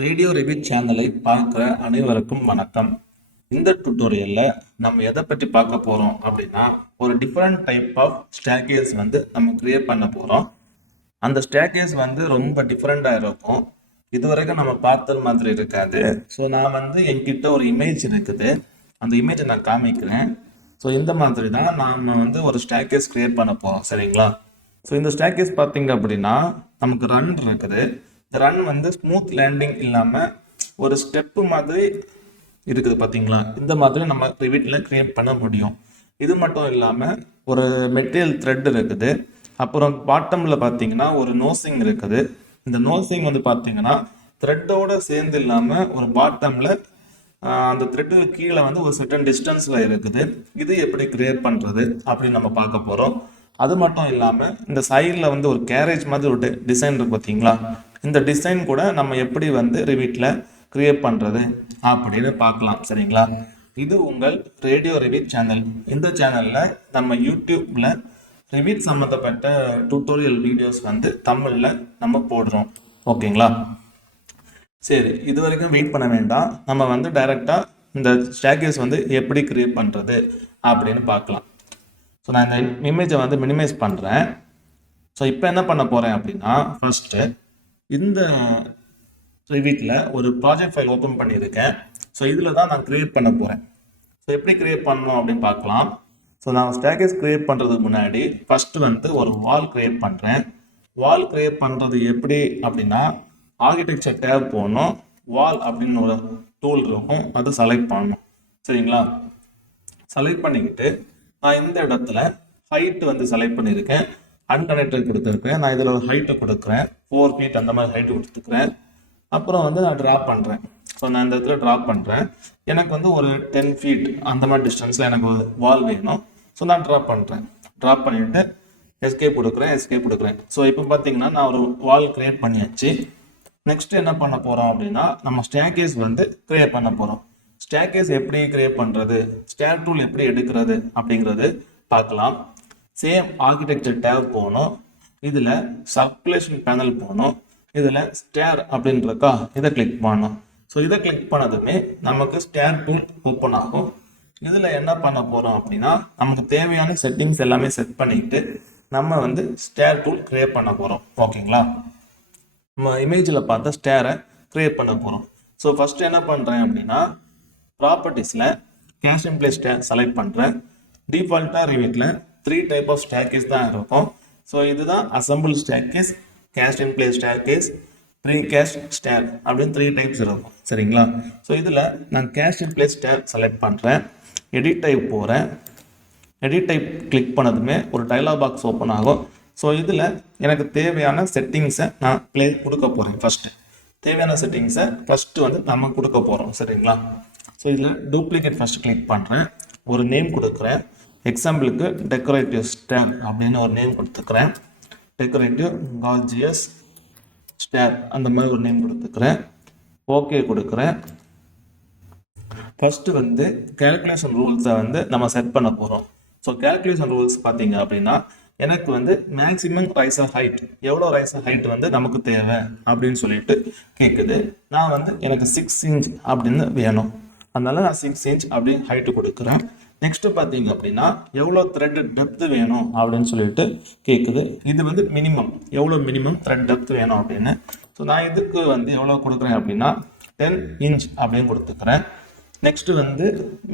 Radio Revit சேனலை பார்க்குற அனைவருக்கும் வணக்கம். இந்த டுட்டோரியல்ல நம்ம எதை பற்றி பார்க்க போறோம் அப்படின்னா, ஒரு டிஃப்ரெண்ட் டைப் ஆஃப் ஸ்டேர்கேஸ் நம்ம கிரியேட் பண்ண போறோம். அந்த ஸ்டேர்கேஸ் ரொம்ப டிஃப்ரெண்டா இருக்கும். இதுவரைக்கும் நம்ம பார்த்தது மாதிரி இருக்காது. ஸோ நான் என்கிட்ட ஒரு இமேஜ் இருக்குது. அந்த இமேஜை நான் காமிக்கிறேன். ஸோ இந்த மாதிரி தான் நாம ஒரு ஸ்டேர்கேஸ் கிரியேட் பண்ண போறோம், சரிங்களா? ஸோ இந்த ஸ்டேர்கேஸ் பார்த்தீங்க அப்படின்னா நமக்கு ரன் இருக்குது. ரன் ஸ்மூத் லேண்டிங் இல்லாமல் ஒரு ஸ்டெப்பு மாதிரி இருக்குது பார்த்தீங்களா? இந்த மாதிரி நம்ம ரிவிட்டில் கிரியேட் பண்ண முடியும். இது மட்டும் இல்லாமல் ஒரு மெட்டீரியல் த்ரெட் இருக்குது. அப்புறம் பாட்டமில் பார்த்தீங்கன்னா ஒரு நோசிங் இருக்குது. இந்த நோசிங் பார்த்தீங்கன்னா த்ரெட்டோட சேர்ந்து இல்லாமல் ஒரு பாட்டமில் அந்த த்ரெட்டு கீழே ஒரு சர்டன் டிஸ்டன்ஸில் இருக்குது. இது எப்படி கிரியேட் பண்ணுறது அப்படின்னு நம்ம பார்க்க போகிறோம். அது மட்டும் இல்லாமல் இந்த சைடில் ஒரு கேரேஜ் மாதிரி ஒரு டிசைன் இருக்கு பார்த்தீங்களா? இந்த டிசைன் கூட நம்ம எப்படி ரிவிட்டில் கிரியேட் பண்ணுறது அப்படின்னு பார்க்கலாம், சரிங்களா? இது உங்கள் ரேடியோ ரிவிட் சேனல். இந்த சேனலில் நம்ம யூடியூப்பில் ரிவிட் சம்மந்தப்பட்ட டியூட்டோரியல் வீடியோஸ் தமிழில் நம்ம போடுறோம், ஓகேங்களா? சரி, இது வரைக்கும் வெயிட் பண்ண வேண்டாம். நம்ம டைரெக்டாக இந்த ஸ்டேர்கேஸ் எப்படி கிரியேட் பண்ணுறது அப்படின்னு பார்க்கலாம். ஸோ நான் இந்த இமேஜை மினிமைஸ் பண்ணுறேன். ஸோ இப்போ என்ன பண்ண போகிறேன் அப்படின்னா, ஃபர்ஸ்ட்டு இந்த ரிவிட்டில் ஒரு ப்ராஜெக்ட் ஃபைல் ஓப்பன் பண்ணியிருக்கேன். ஸோ இதில் தான் நான் கிரியேட் பண்ண போகிறேன். ஸோ எப்படி கிரியேட் பண்ணணும் அப்படின்னு பார்க்கலாம். ஸோ நான் ஸ்டேர்கேஸ் கிரியேட் பண்ணுறதுக்கு முன்னாடி ஃபஸ்ட்டு ஒரு வால் கிரியேட் பண்ணுறேன். வால் கிரியேட் பண்ணுறது எப்படி அப்படின்னா, ஆர்கிடெக்சர் டேப் போகணும். வால் அப்படின்னு ஒரு டூல் இருக்கும், அது செலக்ட் பண்ணணும், சரிங்களா? செலக்ட் பண்ணிக்கிட்டு நான் இந்த இடத்துல ஹைட்டு செலக்ட் பண்ணியிருக்கேன். அன்கனெக்டட் கொடுத்துருக்கேன். நான் இதில் ஒரு ஹைட்டு கொடுக்குறேன், 4 feet அந்த மாதிரி ஹைட்டு கொடுத்துக்கிறேன். அப்புறம் நான் ட்ரா பண்ணுறேன். ஸோ நான் இந்த இடத்துல ட்ரா பண்ணுறேன். எனக்கு ஒரு 10 feet அந்த மாதிரி டிஸ்டன்ஸில் எனக்கு ஒரு வால் வேணும். ஸோ நான் ட்ரா பண்ணுறேன். ட்ரா பண்ணிவிட்டு எஸ்கேப் கொடுக்குறேன். ஸோ இப்போ பார்த்தீங்கன்னா நான் ஒரு வால் கிரியேட் பண்ணியாச்சு. நெக்ஸ்ட் என்ன பண்ண போகிறோம் அப்படின்னா, நம்ம ஸ்டேர்கேஸ் கிரியேட் பண்ண போகிறோம். ஸ்டேர்கேஸ் எப்படி கிரியேட் பண்ணுறது, ஸ்டேர் டூல் எப்படி எடுக்கிறது அப்படிங்கிறது பார்க்கலாம். சேம் ஆர்கிடெக்சர் டேப் போகணும். இதில் சர்க்குலேஷன் பேனல் போகணும். இதில் ஸ்டேர் அப்படின்றக்கா இதை கிளிக் பண்ணணும். ஸோ இதை கிளிக் பண்ணதுமே நமக்கு ஸ்டேர் டூல் ஓப்பன் ஆகும். இதில் என்ன பண்ண போகிறோம் அப்படின்னா, நமக்கு தேவையான செட்டிங்ஸ் எல்லாமே செட் பண்ணிட்டு நம்ம ஸ்டேர் டூல் கிரியேட் பண்ண போகிறோம், ஓகேங்களா? நம்ம இமேஜில் பார்த்த ஸ்டேரை கிரியேட் பண்ண போகிறோம். ஸோ ஃபஸ்ட்டு என்ன பண்ணுறேன் அப்படின்னா, ப்ராப்பர்ட்டிஸில் cache in place stair select பண்ணுறேன். டிஃபால்ட்டாக ரிவிட்டில் 3 டைப் ஆஃப் ஸ்டேர்கேஸ் தான் இருக்கும். ஸோ இதுதான் assemble staircase, cast in place staircase, precast stair அப்படின்னு 3 டைப்ஸ் இருக்கும், சரிங்களா? ஸோ இதில் நான் cast in place stair select பண்ணுறேன். எடிட் டைப் போகிறேன். எடிட் டைப் கிளிக் பண்ணதுமே ஒரு டைலாக் பாக்ஸ் ஓப்பன் ஆகும். ஸோ இதில் எனக்கு தேவையான செட்டிங்ஸை நான் கொடுக்க போகிறேன். ஃபஸ்ட்டு தேவையான செட்டிங்ஸை ஃபஸ்ட்டு நம்ம கொடுக்க போகிறோம், சரிங்களா? ஸோ இதில் டூப்ளிகேட் ஃபஸ்ட்டு கிளிக் பண்ணுறேன். ஒரு நேம் கொடுக்குறேன். எக்ஸாம்பிளுக்கு டெக்கரேட்டிவ் ஸ்டேர் அப்படின்னு ஒரு நேம் கொடுத்துக்கிறேன். டெக்கரேட்டிவ் கார்ஜியஸ் ஸ்டேர் அந்த மாதிரி ஒரு நேம் கொடுத்துக்கிறேன். ஓகே கொடுக்குறேன். ஃபஸ்ட்டு கேல்குலேஷன் ரூல்ஸை நம்ம செட் பண்ண போகிறோம். ஸோ கேல்குலேஷன் ரூல்ஸ் பார்த்தீங்க அப்படின்னா, எனக்கு மேக்ஸிமம் ரைசர் ஹைட் எவ்வளோ ரைசர் ஹைட் நமக்கு தேவை அப்படின்னு சொல்லிட்டு கேட்குது. நான் எனக்கு 6 inch அப்படின்னு வேணும். அதனால நான் 6 inch அப்படின்னு ஹைட்டு கொடுக்குறேன். நெக்ஸ்ட் பார்த்தீங்க அப்படின்னா, எவ்வளோ த்ரெட் டெப்த் வேணும் அப்படின்னு சொல்லிட்டு கேட்குது. இது மினிமம், எவ்வளோ மினிமம் த்ரெட் டெப்த் வேணும் அப்படின்னு. ஸோ நான் இதுக்கு எவ்வளோ கொடுக்குறேன் அப்படின்னா 10 inch அப்படின்னு கொடுத்துக்கிறேன். நெக்ஸ்ட்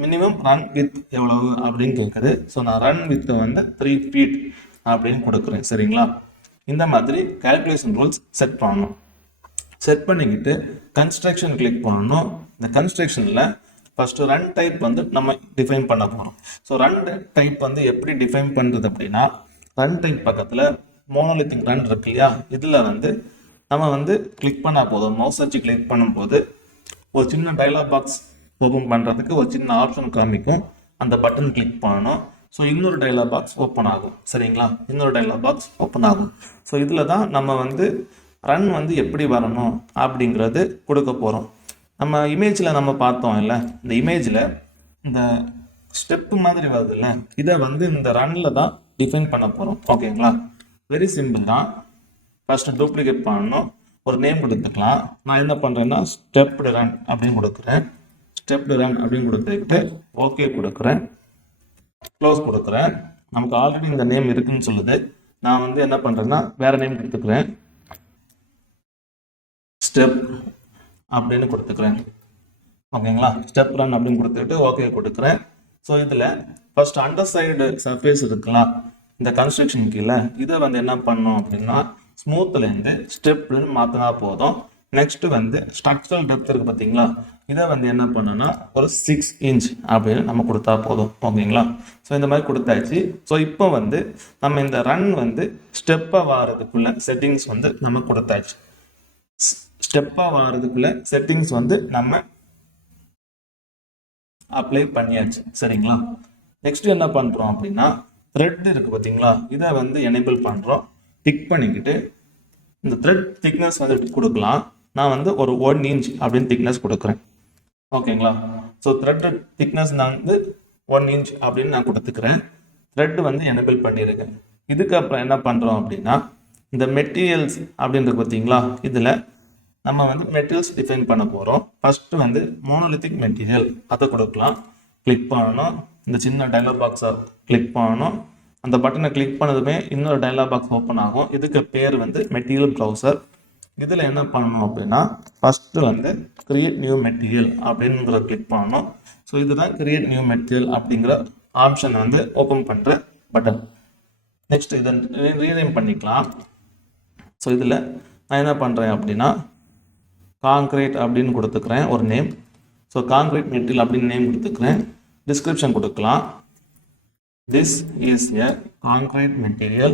மினிமம் ரன் வித் எவ்வளவு அப்படின்னு கேட்குது. ஸோ நான் ரன் வித் 3 feet அப்படின்னு கொடுக்குறேன், சரிங்களா? இந்த மாதிரி கால்குலேஷன் ரூல்ஸ் செட் பண்ணணும். செட் பண்ணிக்கிட்டு கன்ஸ்ட்ரக்ஷன் கிளிக் பண்ணணும். இந்த கன்ஸ்ட்ரக்ஷனில் ஃபஸ்ட்டு ரன் டைப் நம்ம டிஃபைன் பண்ண போகிறோம். ஸோ ரன் டைப் எப்படி டிஃபைன் பண்ணுறது அப்படின்னா, ரன் டைப் பக்கத்தில் மோனோலித்திக் ரன் இருக்கு இல்லையா? இதில் நம்ம கிளிக் பண்ணால் போதும். மவுஸ் வச்சு கிளிக் பண்ணும்போது ஒரு சின்ன டைலாக் பாக்ஸ் ஓப்பன் பண்ணுறதுக்கு ஒரு சின்ன ஆப்ஷன் காமிக்கும். அந்த பட்டன் கிளிக் பண்ணணும். ஸோ இன்னொரு டைலாக் பாக்ஸ் ஓப்பன் ஆகும், சரிங்களா? இன்னொரு டைலாக் பாக்ஸ் ஓப்பன் ஆகும். ஸோ இதில் தான் நம்ம ரன் எப்படி வரணும் அப்படிங்கிறது கொடுக்க போகிறோம். நம்ம இமேஜில் நம்ம பார்த்தோம் இல்லை, இந்த இமேஜில் இந்த ஸ்டெப்பு மாதிரி வருது இல்லை, இதை இந்த ரன்னில் தான் டிஃபைன் பண்ண போகிறோம், ஓகேங்களா? வெரி சிம்பிள் தான். ஃபஸ்ட்டு டூப்ளிகேட் பண்ணணும். ஒரு நேம் கொடுத்துக்கலாம். நான் என்ன பண்ணுறேன்னா ஸ்டெப்டு ரன் அப்படின்னு கொடுக்குறேன். ஸ்டெப்டு ரன் அப்படின்னு கொடுத்துக்கிட்டு ஓகே கொடுக்குறேன், க்ளோஸ் கொடுக்குறேன். நமக்கு ஆல்ரெடி இந்த நேம் இருக்குன்னு சொல்லுது. நான் வந்து என்ன பண்ணுறேன்னா வேற நேம் கொடுத்துக்கிறேன், ஸ்டெப் அப்படின்னு கொடுத்துக்கிறேன். ஓகேங்களா, ஸ்டெப் ரன் அப்படின்னு கொடுத்துட்டு ஓகே கொடுக்குறேன். ஸோ இதில் ஃபர்ஸ்ட் அண்டர் சைடு சர்ஃபேஸ் இருக்கலாம் இந்த கன்ஸ்ட்ரக்ஷன் கீழே, இதை வந்து என்ன பண்ணோம் அப்படின்னா ஸ்மூத்லேருந்து ஸ்டெப்னு மாற்றினா போதும். நெக்ஸ்ட் வந்து ஸ்ட்ரக்சரல் டெப்த் இருக்கு பார்த்தீங்களா, இதை வந்து என்ன பண்ணோன்னா ஒரு 6 inch அப்படின்னு நம்ம கொடுத்தா போதும். ஓகேங்களா, ஸோ இந்த மாதிரி கொடுத்தாச்சு. ஸோ இப்போ வந்து நம்ம இந்த ரன் வந்து ஸ்டெப்பாக வாரதுக்குள்ள செட்டிங்ஸ் வந்து நம்ம கொடுத்தாச்சு. ஸ்டெப்பாக வாரதுக்குள்ள செட்டிங்ஸ் வந்து நம்ம அப்ளை பண்ணியாச்சு. சரிங்களா, நெக்ஸ்ட் என்ன பண்ணுறோம் அப்படின்னா த்ரெட் இருக்கு பார்த்தீங்களா, இதை வந்து எனேபிள் பண்ணுறோம். டிக் பண்ணிக்கிட்டு இந்த த்ரெட் திக்னஸ் வந்து கொடுக்கலாம். நான் வந்து ஒரு 1 inch அப்படின்னு திக்னஸ் கொடுக்குறேன். ஓகேங்களா, ஸோ த்ரெட் திக்னஸ் நான் வந்து 1 inch அப்படின்னு நான் கொடுத்துக்கிறேன். த்ரெட் வந்து எனேபிள் பண்ணியிருக்கேன். இதுக்கப்புறம் என்ன பண்ணுறோம் அப்படின்னா இந்த மெட்டீரியல்ஸ் அப்படின்றது பார்த்தீங்களா, இதில் நம்ம வந்து மெட்டீரியல்ஸ் டிஃபைன் பண்ண போகிறோம். ஃபர்ஸ்ட் வந்து மோனோலித்திக் மெட்டீரியல் அதை கொடுக்கலாம். கிளிக் பண்ணணும், இந்த சின்ன டைலாக் பாக்ஸை கிளிக் பண்ணணும். அந்த பட்டனை கிளிக் பண்ணதுமே இன்னொரு டைலாக் பாக்ஸ் ஓப்பன் ஆகும். இதுக்கு பேர் வந்து மெட்டீரியல் ப்ரௌசர். இதில் என்ன பண்ணணும் அப்படின்னா ஃபஸ்ட்டு வந்து கிரியேட் நியூ மெட்டீரியல் அப்படிங்கிற கிளிக் பண்ணணும். ஸோ இதுதான் கிரியேட் நியூ மெட்டீரியல் அப்படிங்கிற ஆப்ஷன் வந்து ஓப்பன் பண்ணுற பட்டன். நெக்ஸ்ட் இதை ரீநேம் பண்ணிக்கலாம். ஸோ இதில் நான் என்ன பண்ணுறேன் அப்படின்னா கான்கிரீட் அப்படின்னு கொடுத்துக்கிறேன் ஒரு நேம். ஸோ கான்கிரீட் மெட்டீரியல் அப்படின்னு நேம் கொடுத்துக்கிறேன். டிஸ்கிரிப்ஷன் கொடுக்கலாம். This is a concrete material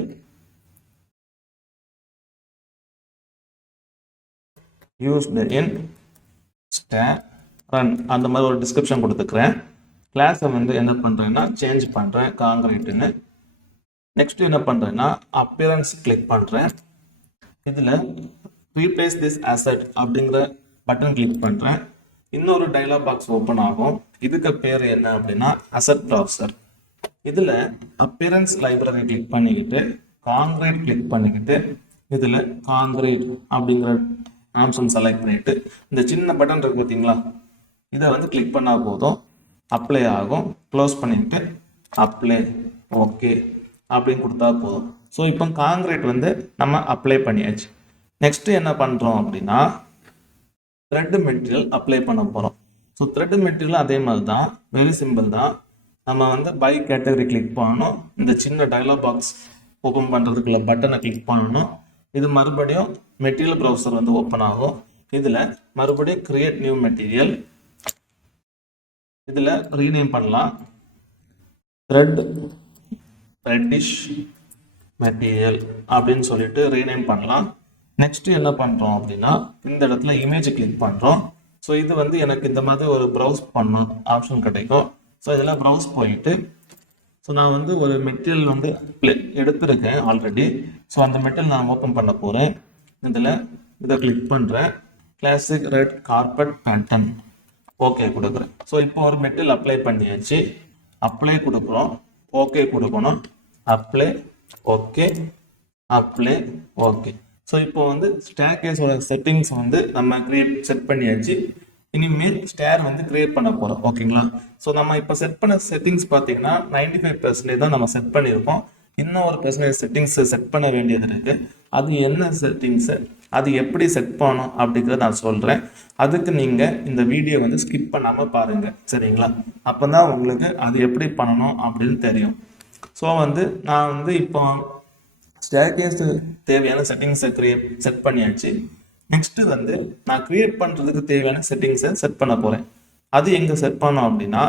used in stair run அந்த மாதிரி ஒரு டிஸ்கிரிப்ஷன் கொடுத்துக்கிறேன். கிளாஸை வந்து என்ன பண்ணுறேன்னா சேஞ்ச் பண்ணுறேன் கான்கிரீட்னு. நெக்ஸ்ட் என்ன பண்ணுறேன்னா அப்பியரன்ஸ் கிளிக் பண்ணுறேன். இதில் ரீப்ளேஸ் திஸ் அசட் அப்படிங்கிற பட்டன் கிளிக் பண்ணுறேன். இன்னொரு டைலாக் பாக்ஸ் ஓப்பன் ஆகும். இதுக்கு பேர் என்ன அப்படின்னா அசட் ப்ரௌசர். இதில் அப்பியரன்ஸ் லைப்ரரி கிளிக் பண்ணிக்கிட்டு கான்கிரீட் கிளிக் பண்ணிக்கிட்டு இதில் கான்கிரீட் அப்படிங்கிற ஆப்ஷன் செலக்ட் பண்ணிட்டு இந்த சின்ன பட்டன் இருக்கு பார்த்தீங்களா, இதை வந்து கிளிக் பண்ணால் போதும், அப்ளை ஆகும். க்ளோஸ் பண்ணிட்டு அப்ளை ஓகே அப்படின்னு கொடுத்தா போதும். ஸோ இப்போ கான்கிரீட் வந்து நம்ம அப்ளை பண்ணியாச்சு. நெக்ஸ்ட் என்ன பண்ணுறோம் அப்படின்னா த்ரெட் மெட்டீரியல் அப்ளை பண்ண போகிறோம். ஸோ த்ரெட் மெட்டீரியல் அதே மாதிரி தான், வெரி சிம்பிள் தான். நம்ம வந்து பை கேட்டகரி கிளிக் பண்ணணும். இந்த சின்ன டைலாக் பாக்ஸ் ஓப்பன் பண்ணுறதுக்குள்ள பட்டனை கிளிக் பண்ணணும். இது மறுபடியும் மெட்டீரியல் ப்ரௌசர் வந்து ஓப்பன் ஆகும். இதில் மறுபடியும் கிரியேட் நியூ மெட்டீரியல், இதில் ரீநேம் பண்ணலாம் த்ரெட் ரெட்டிஷ் மெட்டீரியல் அப்படின்னு சொல்லிட்டு ரீநேம் பண்ணலாம். நெக்ஸ்ட் என்ன பண்ணுறோம் அப்படின்னா இந்த இடத்துல இமேஜ் கிளிக் பண்ணுறோம். ஸோ இது வந்து எனக்கு இந்த மாதிரி ஒரு ப்ரௌஸ் பண்ண ஆப்ஷன் கிடைக்கும். ஸோ இதில் ப்ரௌஸ் போயிட்டு ஸோ நான் வந்து ஒரு மெட்டீரியல் வந்து எடுத்துருக்கேன் ஆல்ரெடி. ஸோ அந்த மெட்டீரியல் நான் ஓப்பன் பண்ண போகிறேன். இதில் இதை கிளிக் பண்ணுறேன். Classic red carpet pattern okay கொடுக்குறேன். ஸோ இப்போ ஒரு மெட்டீரியல் அப்ளை பண்ணியாச்சு. அப்ளை கொடுக்குறோம், ஓகே கொடுக்கணும், apply okay, apply okay. So இப்போ வந்து ஸ்டேர்கேஸோட செட்டிங்ஸ் வந்து நம்ம செட் பண்ணியாச்சு. இனிமேல் ஸ்டேர் வந்து கிரியேட் பண்ண போகிறோம். ஓகேங்களா, ஸோ நம்ம இப்போ செட் பண்ண செட்டிங்ஸ் பார்த்தீங்கன்னா 95% தான் நம்ம செட் பண்ணியிருக்கோம். இன்னும் ஒரு பெர்சன்டேஜ் செட்டிங்ஸ் செட் பண்ண வேண்டியது இருக்குது. அது என்ன செட்டிங்ஸு, அது எப்படி செட் பண்ணணும் அப்படிங்கிறத நான் சொல்கிறேன். அதுக்கு நீங்கள் இந்த வீடியோ வந்து ஸ்கிப் பண்ணாமல் பாருங்கள், சரிங்களா? அப்போ தான் உங்களுக்கு அது எப்படி பண்ணணும் அப்படின்னு தெரியும். ஸோ வந்து நான் வந்து இப்போ ஸ்டேர்கேஸ் தேவையான செட்டிங்ஸை செட் பண்ணியாச்சு. நெக்ஸ்ட் வந்து நான் கிரியேட் பண்ணுறதுக்கு தேவையான செட்டிங்ஸை செட் பண்ண போகிறேன். அது எங்கே செட் பண்ணோம் அப்படின்னா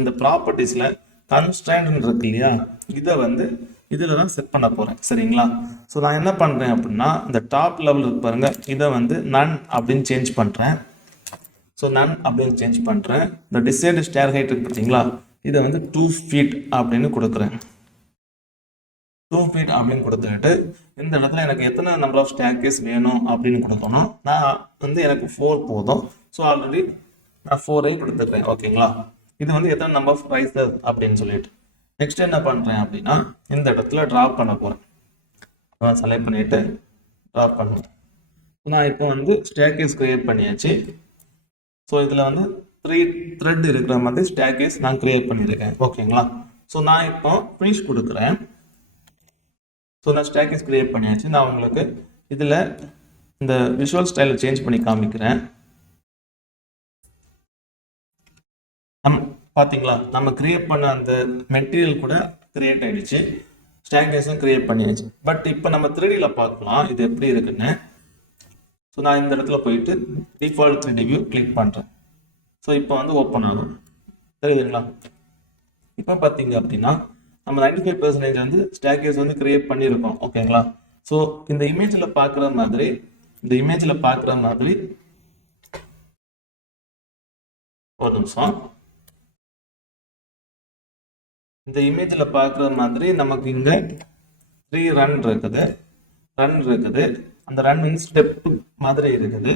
இந்த ப்ராப்பர்ட்டிஸில் கன்ஸ்ட்ரைன்ட் இருக்கு இல்லையா, இதை வந்து இதில் தான் செட் பண்ண போகிறேன், சரிங்களா? ஸோ நான் என்ன பண்ணுறேன் அப்படின்னா இந்த டாப் லெவல் இருக்கு பாருங்க, இதை வந்து நன் அப்படின்னு சேஞ்ச் பண்ணுறேன். ஸோ நன் அப்படின்னு சேஞ்ச் பண்ணுறேன். இந்த டிசைடு ஸ்டேர் ஹைட் இருக்கு பார்த்தீங்களா, இதை வந்து 2 feet அப்படின்னு கொடுக்குறேன். 2 feet அப்படின்னு கொடுத்துட்டு இந்த இடத்துல எனக்கு எத்தனை நம்பர் ஆஃப் ஸ்டேர்கேஸ் வேணும் அப்படின்னு கொடுக்கணும். நான் வந்து எனக்கு 4 போதும். ஸோ ஆல்ரெடி நான் 4 கொடுத்துருக்கேன். ஓகேங்களா, இது வந்து எத்தனை நம்பர் ஆஃப் ரைசஸ் அப்படின்னு சொல்லிட்டு நெக்ஸ்ட் என்ன பண்ணுறேன் அப்படின்னா இந்த இடத்துல ட்ராப் பண்ண போகிறேன். செலக்ட் பண்ணிட்டு ட்ராப் பண்ணுவேன். நான் இப்போ வந்து ஸ்டேர்கேஸ் கிரியேட் பண்ணியாச்சு. ஸோ இதில் வந்து 3 த்ரெட் இருக்கிற மாதிரி ஸ்டேர்கேஸ் நான் கிரியேட் பண்ணியிருக்கேன். ஓகேங்களா? ஸோ நான் இப்போ ஃபினிஷ் கொடுக்குறேன். ஸோ நான் ஸ்டேர்கேஸ் கிரியேட் பண்ணியாச்சு. நான் உங்களுக்கு இதில் இந்த விஷுவல் ஸ்டைலை சேஞ்ச் பண்ணி காமிக்கிறேன். பார்த்தீங்களா, நம்ம கிரியேட் பண்ண அந்த மெட்டீரியல் கூட கிரியேட் ஆகிடுச்சு, ஸ்டேர்கேஸும் கிரியேட் பண்ணியாச்சு. பட் இப்போ நம்ம 3Dல பார்க்கலாம் இது எப்படி இருக்குன்னு. ஸோ நான் இந்த இடத்துல போயிட்டு டிஃபால்ட் 3D வியூ கிளிக் பண்ணுறேன். ஸோ இப்போ வந்து ஓப்பன் ஆகும், தெரியுதுங்களா? இப்போ பார்த்தீங்க அப்படின்னா நம்ம 95% வந்து ஸ்டேர்கேஸ் வந்து கிரியேட் பண்ணியிருக்கோம். ஓகேங்களா? ஸோ இந்த இமேஜில் பார்க்குற மாதிரி ஒரு நிமிஷம், இந்த இமேஜில் பார்க்குற மாதிரி நமக்கு இங்கே 3 ரன் இருக்குது. அந்த ரன் ஸ்டெப் மாதிரி இருக்குது.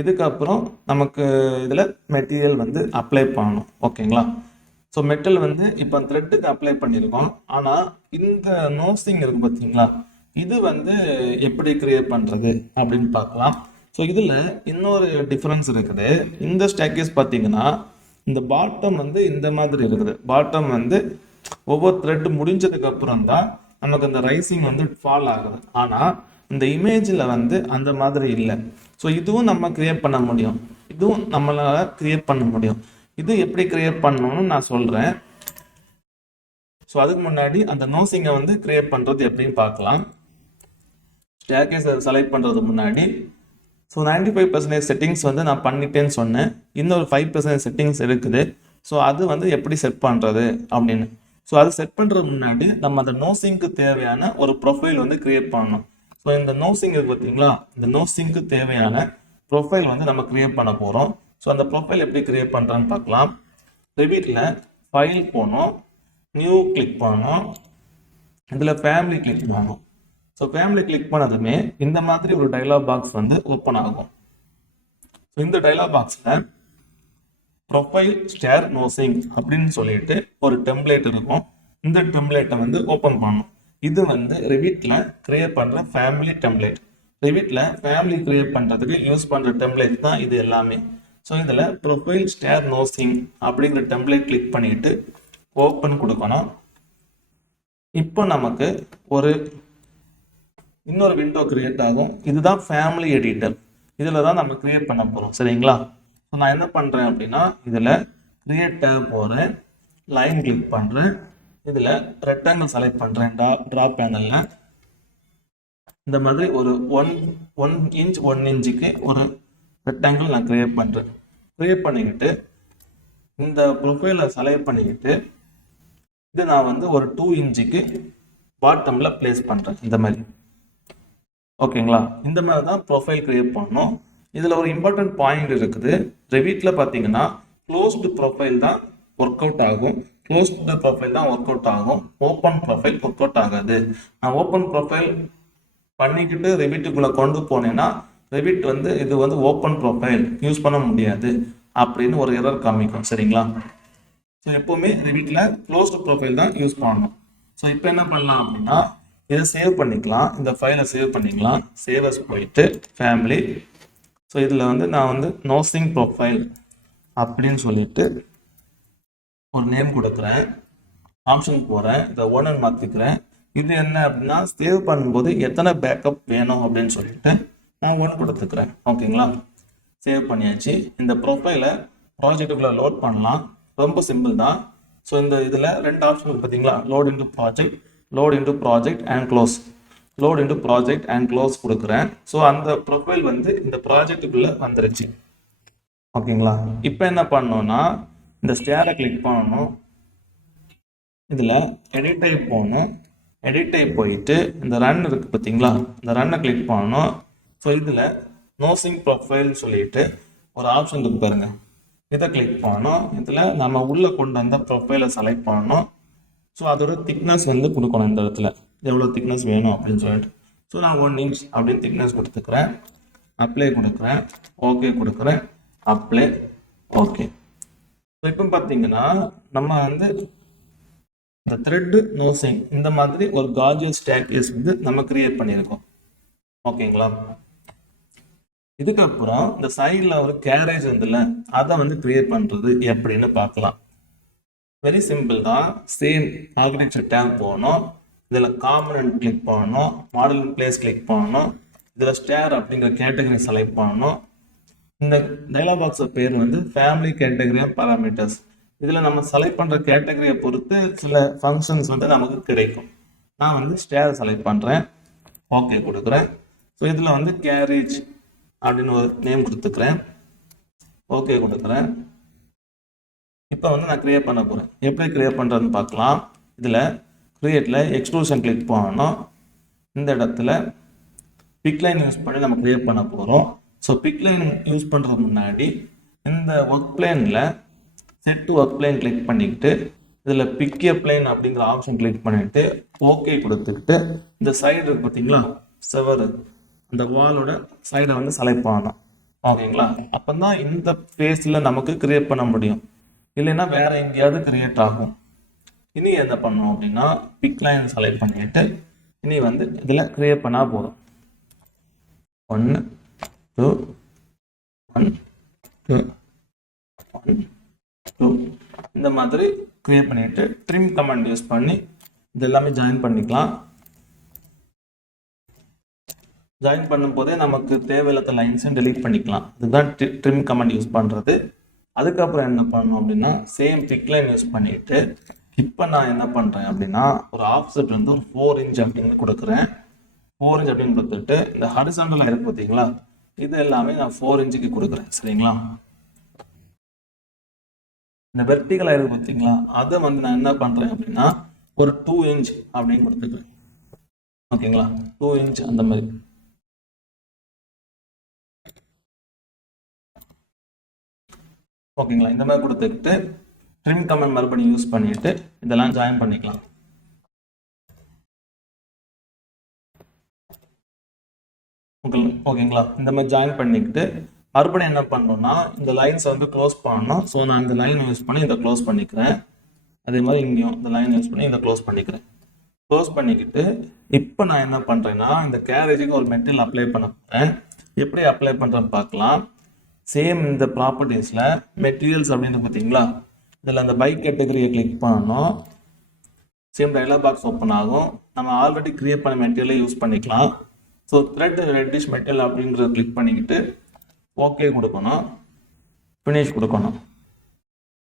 இதுக்கப்புறம் நமக்கு இதில் மெட்டீரியல் வந்து அப்ளை பண்ணணும். ஓகேங்களா? ஸோ மெட்டல் வந்து இப்போ த்ரெட்டுக்கு அப்ளை பண்ணியிருக்கோம். ஆனால் இந்த நோசிங் இருக்கு பார்த்தீங்களா, இது வந்து எப்படி கிரியேட் பண்ணுறது அப்படின்னு பார்க்கலாம். ஸோ இதில் இன்னொரு டிஃப்ரென்ஸ் இருக்குது. இந்த ஸ்டேர்கேஸ் பார்த்தீங்கன்னா இந்த பாட்டம் வந்து இந்த மாதிரி இருக்குது. பாட்டம் வந்து ஒவ்வொரு த்ரெட் முடிஞ்சதுக்கு அப்புறம் தான் நமக்கு அந்த ரைசிங் வந்து ஃபால் ஆகுது. ஆனால் இந்த இமேஜில் வந்து அந்த மாதிரி இல்லை. ஸோ இதுவும் நம்ம கிரியேட் பண்ண முடியும், இதுவும் நம்மளால கிரியேட் பண்ண முடியும். இது எப்படி கிரியேட் பண்ணணும்னு நான் சொல்கிறேன். ஸோ அதுக்கு முன்னாடி அந்த நோசிங்கை வந்து கிரியேட் பண்ணுறது எப்படின்னு பார்க்கலாம். ஸ்டேர்கேஸை செலக்ட் பண்ணுறதுக்கு முன்னாடி ஸோ 95% செட்டிங்ஸ் வந்து நான் பண்ணிட்டேன்னு சொன்னேன். இன்னொரு 5% செட்டிங்ஸ் இருக்குது. ஸோ அது வந்து எப்படி செட் பண்ணுறது அப்படின்னு. ஸோ அது செட் பண்ணுறதுக்கு முன்னாடி நம்ம அந்த நோசிங்க்கு தேவையான ஒரு ப்ரொஃபைல் வந்து கிரியேட் பண்ணணும். ஸோ இந்த நோசிங் இருக்கு பார்த்தீங்களா, இந்த நோசிங்க்கு தேவையான ப்ரொஃபைல் வந்து நம்ம கிரியேட் பண்ண போகிறோம். ஸோ அந்த ப்ரொஃபைல் எப்படி கிரியேட் பண்ணுறான்னு பார்க்கலாம். ரெவிட்டில் ஃபைல் போகணும், நியூ கிளிக் பண்ணணும், இதில் ஃபேமிலி கிளிக் பண்ணணும். ஸோ ஃபேமிலி கிளிக் பண்ணதுமே இந்த மாதிரி ஒரு டைலாக் பாக்ஸ் வந்து ஓப்பன் ஆகும். ஸோ இந்த டைலாக் பாக்ஸில் ப்ரொஃபைல் ஸ்டேர் நோசிங் அப்படின்னு சொல்லிட்டு ஒரு டெம்ப்ளேட் இருக்கும். இந்த டெம்ப்ளேட்டை வந்து ஓப்பன் பண்ணணும். இது வந்து ரெவிட்டில் கிரியேட் பண்ணுற ஃபேமிலி டெம்ப்ளேட். ரெவிட்டில் ஃபேமிலி கிரியேட் பண்ணுறதுக்கு யூஸ் பண்ணுற டெம்ப்ளேட் தான் இது எல்லாமே. ஸோ இதில் ப்ரொஃபைல் ஸ்டேர் நோசிங் அப்படிங்கிற டெம்ப்ளேட் கிளிக் பண்ணிட்டு ஓப்பன் கொடுக்கணும். இப்போ நமக்கு இன்னொரு விண்டோ கிரியேட் ஆகும். இதுதான் ஃபேமிலி எடிட்டர். இதில் தான் நம்ம கிரியேட் பண்ண போகிறோம். சரிங்களா? ஸோ நான் என்ன பண்ணுறேன் அப்படின்னா இதில் கிரியேட் டேப் போகிறேன், லைன் கிளிக் பண்ணுறேன், இதில் ரெக்டாங்கிள் செலக்ட் பண்ணுறேன். ட்ராப் பேனலில் இந்த மாதிரி ஒரு 1 இன்ச் 1 இன்ச்சுக்கு ஒரு ரெக்டாங்கிள் நான் கிரியேட் பண்ணுறேன். கிரியேட் பண்ணிக்கிட்டு இந்த ப்ரொஃபைலை செலக்ட் பண்ணிக்கிட்டு இது நான் வந்து ஒரு 2 இன்ச்சுக்கு பாட்டமில் பிளேஸ் பண்ணுறேன். இந்த மாதிரி. ஓகேங்களா? இந்த மாதிரி தான் ப்ரொஃபைல் கிரியேட் பண்ணணும். இதில் ஒரு இம்பார்ட்டன்ட் பாயிண்ட் இருக்குது. ரெவிட்டில் பார்த்தீங்கன்னா க்ளோஸ்டு ப்ரொஃபைல் தான் ஒர்க் அவுட் ஆகும். ஓப்பன் ப்ரொஃபைல் ஒர்க் அவுட் ஆகாது. நான் ஓப்பன் ப்ரொஃபைல் பண்ணிக்கிட்டு ரெவிட்டுக்குள்ளே கொண்டு போனேன்னா ரெவிட் வந்து இது வந்து ஓப்பன் ப்ரொஃபைல் யூஸ் பண்ண முடியாது அப்படின்னு ஒரு எரர் காமிக்கும். சரிங்களா? ஸோ எப்போவுமே ரெவிட்டில் க்ளோஸ்டு ப்ரொஃபைல் தான் யூஸ் பண்ணணும். ஸோ இப்போ என்ன பண்ணலாம் அப்படின்னா இதை சேவ் பண்ணிக்கலாம். இந்த ஃபைலை சேவ் பண்ணிக்கலாம். சேவஸ் போயிட்டு ஃபேமிலி. ஸோ இதில் வந்து நான் வந்து நோசிங் ப்ரொஃபைல் அப்படின்னு சொல்லிட்டு ஒரு நேம் கொடுக்குறேன். ஆப்ஷன் போகிறேன், இதை 1 மாற்றிக்கிறேன். இது என்ன அப்படின்னா சேவ் பண்ணும்போது எத்தனை பேக்கப் வேணும் அப்படின்னு சொல்லிட்டு நான் 1 கொடுத்துக்கிறேன். ஓகேங்களா? சேவ் பண்ணியாச்சு. இந்த ப்ரொஃபைலை ப்ராஜெக்டுக்குள்ளே லோட் பண்ணலாம். ரொம்ப சிம்பிள் தான். ஸோ இந்த இதில் 2 ஆப்ஷன் இருக்குது பார்த்தீங்களா, load into project and close கொடுக்குறேன். ஸோ அந்த ப்ரொஃபைல் வந்து இந்த ப்ராஜெக்டுக்குள்ளே வந்துருச்சு. ஓகேங்களா? இப்போ என்ன பண்ணணும்னா இந்த ஸ்டேரை கிளிக் பண்ணணும். இதில் எடிட் டைப் போகணும். எடிட் டைப் போயிட்டு இந்த ரன் இருக்குது பார்த்தீங்களா, இந்த ரன்னை கிளிக் பண்ணணும். ஸோ இதில் நோசிங் ப்ரொஃபைல் சொல்லிட்டு ஒரு ஆப்ஷன் இருக்கு பாருங்க, இதை கிளிக் பண்ணணும். இதில் நம்ம உள்ளே கொண்டு வந்த ப்ரொஃபைலை செலக்ட் பண்ணணும். ஸோ அதோட திக்னஸ் வந்து கொடுக்கணும். இந்த இடத்துல எவ்வளோ திக்னஸ் வேணும் அப்படின்னு சொல்லிட்டு ஸோ நான் 1 இன்ச் அப்படின்னு திக்னஸ் கொடுத்துக்கிறேன். அப்ளை கொடுக்குறேன், ஓகே கொடுக்குறேன், அப்ளை, ஓகே. ஸோ இப்போ பார்த்தீங்கன்னா நம்ம வந்து இந்த த்ரெட் நோசிங் இந்த மாதிரி ஒரு கார்ஜியஸ் ஸ்டேர்கேஸ் வந்து நம்ம கிரியேட் பண்ணியிருக்கோம். ஓகேங்களா? இதுக்கப்புறம் இந்த சைடில் ஒரு கேரேஜ் வந்துல அதை வந்து கிரியேட் பண்ணுறது எப்படின்னு பார்க்கலாம். வெரி சிம்பிள் தான். சேம் ஆர்கிடெக்சர் டேப் போகணும், இதில் காம்பனன்ட் கிளிக் பண்ணணும், மாடல் இன் பிளேஸ் கிளிக் பண்ணணும், இதில் ஸ்டேர் அப்படிங்கிற கேட்டகரி செலக்ட் பண்ணணும். இந்த டயலாக் பாக்ஸ் பேர் வந்து ஃபேமிலி கேட்டகரி பாராமீட்டர்ஸ். இதில் நம்ம செலக்ட் பண்ணுற கேட்டகரியை பொறுத்து சில ஃபங்க்ஷன்ஸ் வந்து நமக்கு கிடைக்கும். நான் வந்து ஸ்டேர் செலக்ட் பண்ணுறேன், ஓகே கொடுக்குறேன். ஸோ இதில் வந்து கேரேஜ் அப்படின்னு ஒரு நேம் கொடுத்துக்கிறேன், ஓகே கொடுக்குறேன். இப்போ வந்து நான் கிரியேட் பண்ண போகிறேன். எப்படி கிரியேட் பண்ணுறதுன்னு பார்க்கலாம். இதில் கிரியேட்டில் எக்ஸ்ட்ரூஷன் கிளிக் பண்ணணும். இந்த இடத்துல பிக்லைன் யூஸ் பண்ணி நம்ம கிரியேட் பண்ண போகிறோம். ஸோ பிக்லைன் யூஸ் பண்ணுறதுக்கு முன்னாடி இந்த ஒர்க் பிளேனில் set to work plane click பண்ணிக்கிட்டு இதில் பிக் எ பிளேன் அப்படிங்கிற ஆப்ஷன் கிளிக் பண்ணிவிட்டு ஓகே கொடுத்துக்கிட்டு இந்த சைடு இருக்கு பார்த்தீங்களா, செவர், அந்த வாலோட சைடை வந்து செலக்ட் பண்ணணும். ஓகேங்களா? அப்போ தான் இந்த ஃபேஸில் நமக்கு கிரியேட் பண்ண முடியும், இல்லைன்னா வேற எங்கேயாவது கிரியேட் ஆகும். இனி என்ன பண்ணோம் அப்படின்னா பிக் லைன் செலக்ட் பண்ணிட்டு இனி வந்து இதில் கிரியேட் பண்ணால் போதும். 1 2 1 2 1 2 இந்த மாதிரி கிரியேட் பண்ணிட்டு ட்ரிம் கமாண்ட் யூஸ் பண்ணி இது எல்லாமே ஜாயின் பண்ணிக்கலாம். ஜாயின் பண்ணும்போதே நமக்கு தேவையில்லாத லைன்ஸையும் டெலீட் பண்ணிக்கலாம். இதுதான் ட்ரிம் கமாண்ட் யூஸ் பண்ணுறது. அதுக்கப்புறம் என்ன பண்ணணும் அப்படின்னா சேம் பிக் லைன் யூஸ் பண்ணிட்டு இப்போ நான் என்ன பண்ணுறேன் அப்படின்னா ஒரு ஆஃப்செட் வந்து ஒரு 4 இன்ச் அப்படின்னு கொடுக்குறேன். 4 இன்ச் அப்படின்னு கொடுத்துட்டு இந்த ஹரிசாண்டலாக இருக்கு பார்த்தீங்களா, இது எல்லாமே நான் 4 இன்ச்சுக்கு கொடுக்குறேன். சரிங்களா? இந்த வெர்டிகலாக இருக்கு பார்த்தீங்களா, அதை வந்து நான் என்ன பண்ணுறேன் அப்படின்னா ஒரு 2 இன்ச் அப்படின்னு கொடுத்துக்கிறேன். ஓகேங்களா? 2 இன்ச் அந்த மாதிரி. ஓகேங்களா? இந்த மாதிரி கொடுத்துக்கிட்டு ட்ரிம் கமெண்ட் மறுபடியும் யூஸ் பண்ணிட்டு இதெல்லாம் ஜாயின் பண்ணிக்கலாம். ஓகேங்களா? இந்த மாதிரி ஜாயின் பண்ணிக்கிட்டு மறுபடியும் என்ன பண்ணணும்னா இந்த லைன்ஸ் வந்து க்ளோஸ் பண்ணணும். ஸோ நான் இந்த லைன் யூஸ் பண்ணி இதை க்ளோஸ் பண்ணிக்கிறேன். அதே மாதிரி இங்கேயும் இந்த லைன் யூஸ் பண்ணி இதை க்ளோஸ் பண்ணிக்கிறேன். க்ளோஸ் பண்ணிக்கிட்டு இப்போ நான் என்ன பண்ணுறேன்னா இந்த கேரேஜுக்கு ஒரு மெட்டீரியல் அப்ளை பண்ண போகிறேன். எப்படி அப்ளை பண்ணுறேன்னு பார்க்கலாம். சேம் இந்த ப்ராப்பர்ட்டிஸில் மெட்டீரியல்ஸ் அப்படின்னு பார்த்தீங்களா, இதில் அந்த பைக் கேட்டகரியை கிளிக் பண்ணணும். சேம் டயலாக் பாக்ஸ் ஓப்பன் ஆகும். நம்ம ஆல்ரெடி கிரியேட் பண்ண மெட்டீரியலை யூஸ் பண்ணிக்கலாம். ஸோ த்ரெட் ரெட்டிஷ் மெட்டீரியல் அப்படிங்கிறத கிளிக் பண்ணிக்கிட்டு ஓகே கொடுக்கணும், ஃபினிஷ் கொடுக்கணும்.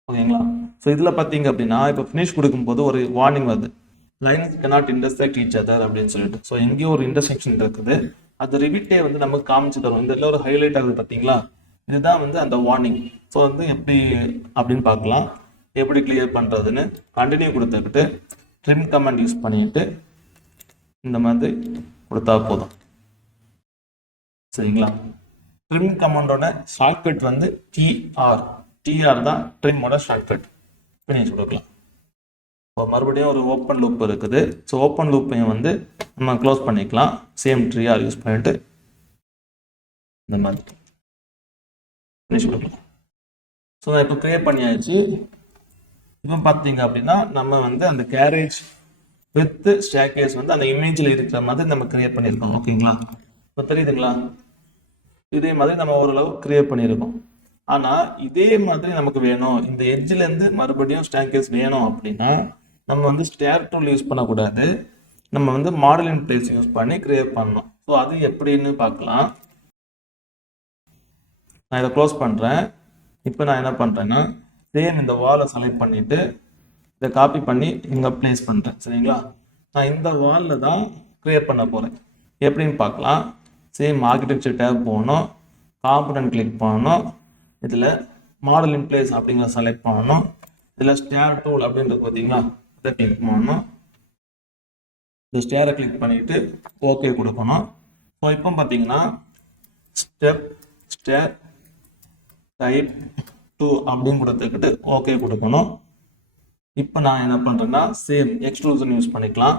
ஓகேங்களா? ஸோ இதில் பார்த்தீங்க அப்படின்னா இப்போ ஃபினிஷ் கொடுக்கும்போது ஒரு வார்னிங் வருது, lines cannot intersect each other அப்படின்னு சொல்லிட்டு. ஸோ எங்கேயோ ஒரு இன்டர்செக்ஷன் இருக்குது, அது ரிவிட்டே வந்து நமக்கு காமிச்சு தரும். இந்த இடத்துல ஒரு ஹைலைட் ஆகுது பார்த்தீங்களா, இதுதான் வந்து அந்த வார்னிங். ஸோ வந்து எப்படி அப்படின்னு பார்க்கலாம். எப்படி கிளியர் பண்ணுறதுன்னு கண்டினியூ கொடுத்துக்கிட்டு ட்ரிம் கமாண்ட் யூஸ் பண்ணிட்டு இந்த மாதிரி கொடுத்தா போதும். சரிங்களா? ட்ரிம் கமாண்டோட ஷார்ட்கட் வந்து டிஆர் தான் ட்ரிம்மோட ஷார்ட்கட். ஃபினிஷ் கொடுக்கலாம். இப்போ மறுபடியும் ஒரு ஓப்பன் லூப் இருக்குது. ஸோ ஓப்பன் லூப்பையும் வந்து நம்ம க்ளோஸ் பண்ணிக்கலாம். சேம் டிஆர் யூஸ் பண்ணிட்டு இந்த மாதிரி ஃபினிஷ் கொடுக்கலாம். ஸோ நான் இப்போ கிரியேட் பண்ணியாச்சு. இப்போ பார்த்தீங்க அப்படின்னா நம்ம வந்து அந்த கேரேஜ் வித் ஸ்டேர்கேஸ் வந்து அந்த இமேஜில் இருக்கிற மாதிரி நம்ம கிரியேட் பண்ணியிருக்கோம். ஓகேங்களா? இப்போ தெரியுதுங்களா? இதே மாதிரி நம்ம ஓரளவு கிரியேட் பண்ணியிருக்கோம். ஆனால் இதே மாதிரி நமக்கு வேணும், இந்த எட்ஜிலேருந்து மறுபடியும் ஸ்டேர்கேஸ் வேணும் அப்படின்னா நம்ம வந்து ஸ்டேர் டூல் யூஸ் பண்ணக்கூடாது, நம்ம வந்து மாடல் இன் பிளேஸ் யூஸ் பண்ணி கிரியேட் பண்ணணும். ஸோ அது எப்படின்னு பார்க்கலாம். நான் இதை க்ளோஸ் பண்ணுறேன். இப்போ நான் என்ன பண்ணுறேன்னா சேம் இந்த வாலை செலக்ட் பண்ணிவிட்டு இதை காப்பி பண்ணி இங்கே ப்ளேஸ் பண்ணுறேன். சரிங்களா? நான் இந்த வாலில் தான் க்ரியேட் பண்ண போகிறேன். எப்படின்னு பார்க்கலாம். சேம் ஆர்கிடெக்சர் டேப் போகணும், காம்பனன்ட் கிளிக் பண்ணணும், இதில் மாடல் இன் பிளேஸ் அப்படிங்கிற செலக்ட் பண்ணணும், இதில் ஸ்டேர் டூல் அப்படின்றது பார்த்தீங்களா, இதை கிளிக் பண்ணணும். இந்த ஸ்டேரை கிளிக் பண்ணிவிட்டு ஓகே கொடுக்கணும். ஸோ இப்போ பார்த்தீங்கன்னா ஸ்டேர் டைப் 2 அப்படின்னு கொடுத்துக்கிட்டு ஓகே கொடுக்கணும். இப்போ நான் என்ன பண்ணுறேன்னா சேம் எக்ஸ்ட்ரூஷன் யூஸ் பண்ணிக்கலாம்.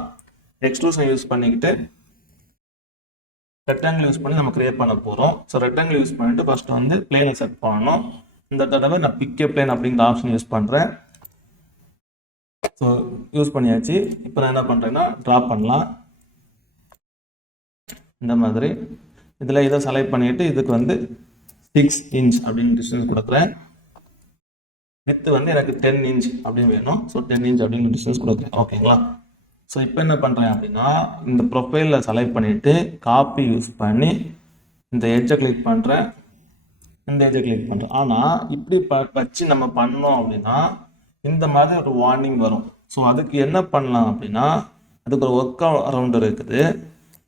எக்ஸ்ட்ரூஷன் யூஸ் பண்ணிக்கிட்டு ரெக்டாங்கிள் யூஸ் பண்ணி நம்ம கிரியேட் பண்ண போகிறோம். ஸோ ரெக்டாங்கிள் யூஸ் பண்ணிட்டு ஃபர்ஸ்ட் வந்து பிளேனை செட் பண்ணணும். இந்த தடவை நான் பிக் எ பிளேன் அப்படிங்கிற ஆப்ஷன் யூஸ் பண்ணுறேன். ஸோ யூஸ் பண்ணியாச்சு. இப்போ நான் என்ன பண்ணுறேன்னா ட்ரா பண்ணலாம். இந்த மாதிரி இதில் இதை செலக்ட் பண்ணிவிட்டு இதுக்கு வந்து 6 இன்ச் அப்படின்னு டிஸ்டன்ஸ் கொடுக்குறேன். வித்து வந்து எனக்கு 10 இன்ச் அப்படின்னு வேணும். ஸோ 10 இன்ச் அப்படின்னு டிஸ்டன்ஸ் கொடுக்குறேன். ஓகேங்களா? ஸோ இப்போ என்ன பண்ணுறேன் அப்படின்னா இந்த ப்ரொஃபைலில் செலக்ட் பண்ணிவிட்டு காப்பி யூஸ் பண்ணி இந்த எட்ஜை கிளிக் பண்ணுறேன், இந்த எட்ஜை கிளிக் பண்ணுறேன். ஆனால் இப்படி வச்சு நம்ம பண்ணோம் அப்படின்னா இந்த மாதிரி ஒரு வார்னிங் வரும். ஸோ அதுக்கு என்ன பண்ணலாம் அப்படின்னா அதுக்கு ஒரு ஒர்க் அரவுண்ட் இருக்குது.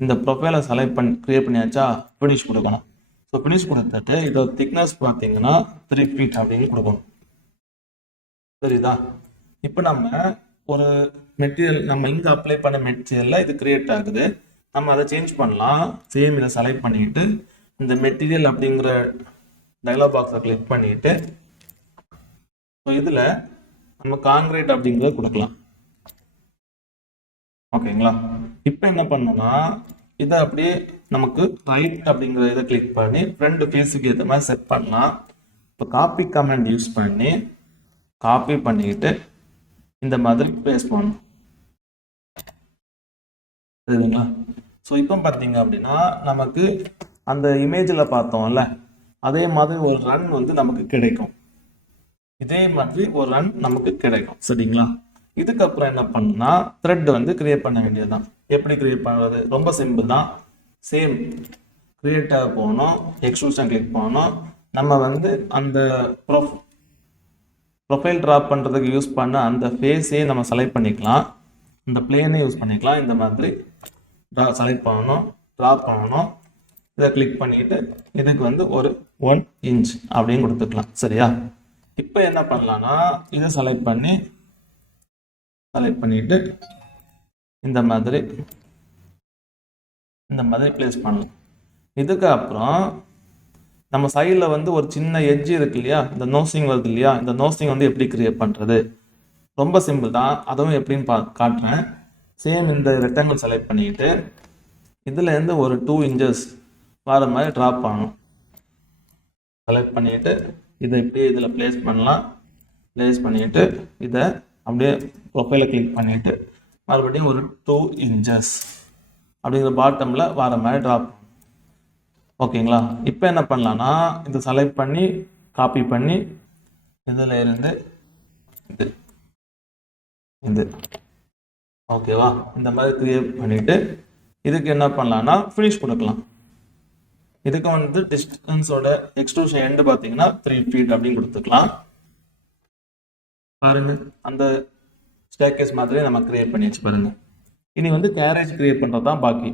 இந்த ப்ரொஃபைலை செலக்ட் பண்ணி க்ரியேட் பண்ணியாச்சா, ஃபினிஷ் கொடுக்கணும். ஸோ ஃபினிஷ் கொடுத்துட்டு இதோட திக்னஸ் பார்த்தீங்கன்னா 3 feet அப்படின்னு கொடுக்கணும். சரிதா? இப்போ நம்ம ஒரு மெட்டீரியல் நம்ம இங்கே அப்ளை பண்ண மெட்டீரியலில் இது கிரியேட் ஆகுது. நம்ம அதை சேஞ்ச் பண்ணலாம். சேம் இதை செலக்ட் பண்ணிக்கிட்டு இந்த மெட்டீரியல் அப்படிங்கிற டயலாக் பாக்ஸை கிளிக் பண்ணிட்டு ஸோ இதில் நம்ம காங்கிரீட் அப்படிங்கிறத கொடுக்கலாம். ஓகேங்களா? இப்போ என்ன பண்ணோம்னா இதை அப்படியே நமக்கு ரைட் அப்படிங்கிற இதை கிளிக் பண்ணி ஃப்ரண்ட் ஃபேஸுக்கு ஏற்ற மாதிரி செட் பண்ணலாம். இப்போ காப்பி கமெண்ட் யூஸ் பண்ணி காப்பி பண்ணிக்கிட்டு இந்த மாதிரி பேஸ்ட் பண்ணணும். சரிங்களா? ஸோ இப்போ பார்த்தீங்க அப்படின்னா நமக்கு அந்த இமேஜில் பார்த்தோம்ல அதே மாதிரி ஒரு ரன் வந்து நமக்கு கிடைக்கும். இதே மாதிரி ஒரு ரன் நமக்கு கிடைக்கும். சரிங்களா? இதுக்கப்புறம் என்ன பண்ணா த்ரெட் வந்து கிரியேட் பண்ண வேண்டியதுதான். எப்படி கிரியேட் பண்ணுறது? ரொம்ப சிம்பிள் தான். சேம் கிரியேட்டாக போகணும், எக்ஸ்ட்ரூஷன் கிளிக் பண்ணணும். நம்ம வந்து அந்த ப்ரொஃபைல் ட்ராப் பண்ணுறதுக்கு யூஸ் பண்ண அந்த ஃபேஸே நம்ம செலக்ட் பண்ணிக்கலாம். இந்த பிளேனே யூஸ் பண்ணிக்கலாம். இந்த மாதிரி செலக்ட் பண்ணணும், ட்ராப் பண்ணணும். இதை கிளிக் பண்ணிட்டு இதுக்கு வந்து ஒரு 1 inch அப்படின்னு கொடுத்துக்கலாம். சரியா? இப்போ என்ன பண்ணலாம்னா இதை செலக்ட் பண்ணிட்டு இந்த மாதிரி பிளேஸ் பண்ணலாம். இதுக்கு அப்புறம் நம்ம சைடில் வந்து ஒரு சின்ன எட்ஜ் இருக்கு இல்லையா, இந்த நோசிங் வருது இல்லையா, இந்த நோசிங் வந்து எப்படி கிரியேட் பண்ணுறது? ரொம்ப சிம்பிள் தான். அதுவும் எப்படின்னு காட்டுறேன். சேம் இந்த ரெக்டாங்கிள் செலக்ட் பண்ணிக்கிட்டு இதுலேருந்து ஒரு 2 inches வர மாதிரி ட்ராப் பண்ணணும். செலக்ட் பண்ணிவிட்டு இதை இப்படியே இதில் பிளேஸ் பண்ணலாம். பிளேஸ் பண்ணிவிட்டு இதை அப்படியே ப்ரொஃபைலை கிளிக் பண்ணிவிட்டு மறுபடியும் ஒரு 2 inches அப்படிங்கிற பாட்டமில் வர மாதிரி ட்ராப். ஓகேங்களா? இப்போ என்ன பண்ணலான்னா இதை செலக்ட் பண்ணி காப்பி பண்ணி இதில் இருந்து இது ஓகேவா? இந்த மாதிரி கிரியேட் பண்ணிவிட்டு இதுக்கு என்ன பண்ணலான்னா ஃபினிஷ் கொடுக்கலாம். இதுக்கு வந்து டிஸ்டன்ஸோட எக்ஸ்ட்ரூஷன் எண்டு பார்த்தீங்கன்னா 3 feet அப்படின்னு கொடுத்துக்கலாம். பாருங்க, அந்த ஸ்டேர்கேஸ் மாதிரி நம்ம கிரியேட் பண்ணியாச்சு பாருங்க. இனி வந்து கேரேஜ் கிரியேட் பண்ணுறது தான் பாக்கி.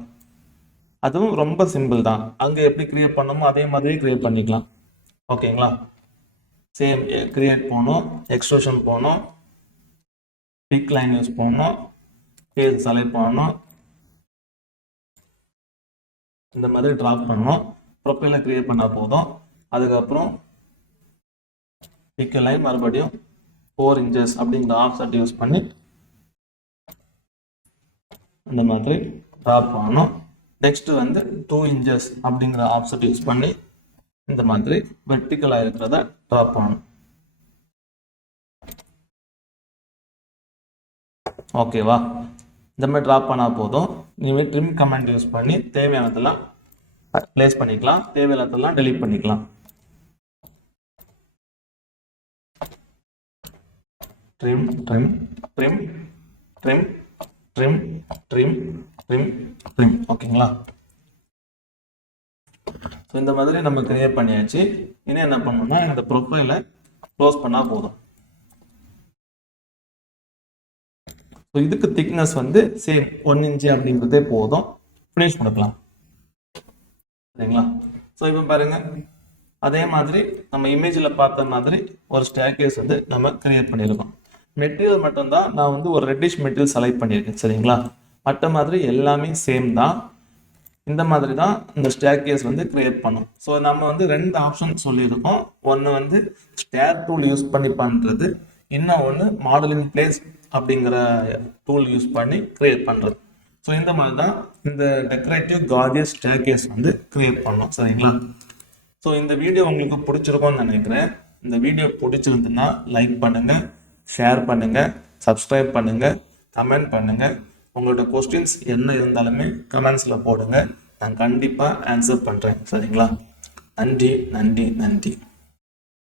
அதுவும் ரொம்ப சிம்பிள் தான். அங்கே எப்படி கிரியேட் பண்ணணுமோ அதே மாதிரி கிரியேட் பண்ணிக்கலாம். ஓகேங்களா? சேம் கிரியேட் போகணும், எக்ஸ்ட்ரூஷன் போகணும், பிக் லைன் யூஸ் பண்ணணும், பேஜ் செலக்ட் பண்ணணும், இந்த மாதிரி ட்ராப் பண்ணணும். ப்ரொஃபைலை கிரியேட் பண்ணால் போதும். அதுக்கப்புறம் பிக் லைன் மறுபடியும் 4 inches அப்படிங்கிற ஆஃப்செட் யூஸ் பண்ணி இந்த மாதிரி ட்ராப் பண்ணணும். நெக்ஸ்ட் வந்து 2 inches அப்படிங்கிற ஆஃப்செட் யூஸ் பண்ணி இந்த மாதிரி வெர்டிக்கலாக இருக்கிறத ட்ராப் பண்ணணும். ஓகேவா? இந்த மாதிரி ட்ராப் பண்ணால் போதும். நீங்கள் ட்ரிம் கமெண்ட் யூஸ் பண்ணி தேவையானதெல்லாம் பிளேஸ் பண்ணிக்கலாம், தேவையில்லாததெல்லாம் டெலீட் பண்ணிக்கலாம். Trim trim trim trim trim trim trim trim. ஓகேங்களா? ஸோ இந்த மாதிரி நம்ம கிரியேட் பண்ணியாச்சு. இனி என்ன பண்ணணும்னா இந்த ப்ரொஃபைலை க்ளோஸ் பண்ணால் போதும். ஸோ இதுக்கு திக்னஸ் வந்து சேம் 1 inch அப்படிங்கிறதே போதும். ஃபினிஷ் கொடுக்கலாம். சரிங்களா? ஸோ இப்போ பாருங்க, அதே மாதிரி நம்ம இமேஜில் பார்த்த மாதிரி ஒரு ஸ்டேர்கேஸ் வந்து நம்ம கிரியேட் பண்ணியிருக்கோம். மெட்டீரியல் மட்டும்தான் நான் வந்து ஒரு ரெட்டிஷ் மெட்டீரியல் செலக்ட் பண்ணியிருக்கேன். சரிங்களா? மற்ற மாதிரி எல்லாமே சேம் தான். இந்த மாதிரி தான் இந்த ஸ்டேர்கேஸ் வந்து கிரியேட் பண்ணும். ஸோ நம்ம வந்து 2 ஆப்ஷன் சொல்லியிருக்கோம். ஒன்று வந்து ஸ்டேர் டூல் யூஸ் பண்ணி பண்ணுறது, இன்னும் ஒன்று மாடலிங் பிளேஸ் அப்படிங்கிற டூல் யூஸ் பண்ணி கிரியேட் பண்ணுறது. ஸோ இந்த மாதிரி தான் இந்த டெக்கரேட்டிவ் கார்ஜியஸ் ஸ்டேர்கேஸ் வந்து கிரியேட் பண்ணோம். சரிங்களா? ஸோ இந்த வீடியோ உங்களுக்கு பிடிச்சிருக்கும்னு நினைக்கிறேன். இந்த வீடியோ பிடிச்சிருந்துன்னா லைக் பண்ணுங்கள், ஷேர் பண்ணுங்கள், சப்ஸ்கிரைப் பண்ணுங்கள், கமெண்ட் பண்ணுங்கள். உங்களோட கொஸ்டின்ஸ் என்ன இருந்தாலுமே கமெண்ட்ஸில் போடுங்க. நான் கண்டிப்பாக ஆன்சர் பண்ணுறேன். சரிங்களா? நன்றி நன்றி நன்றி.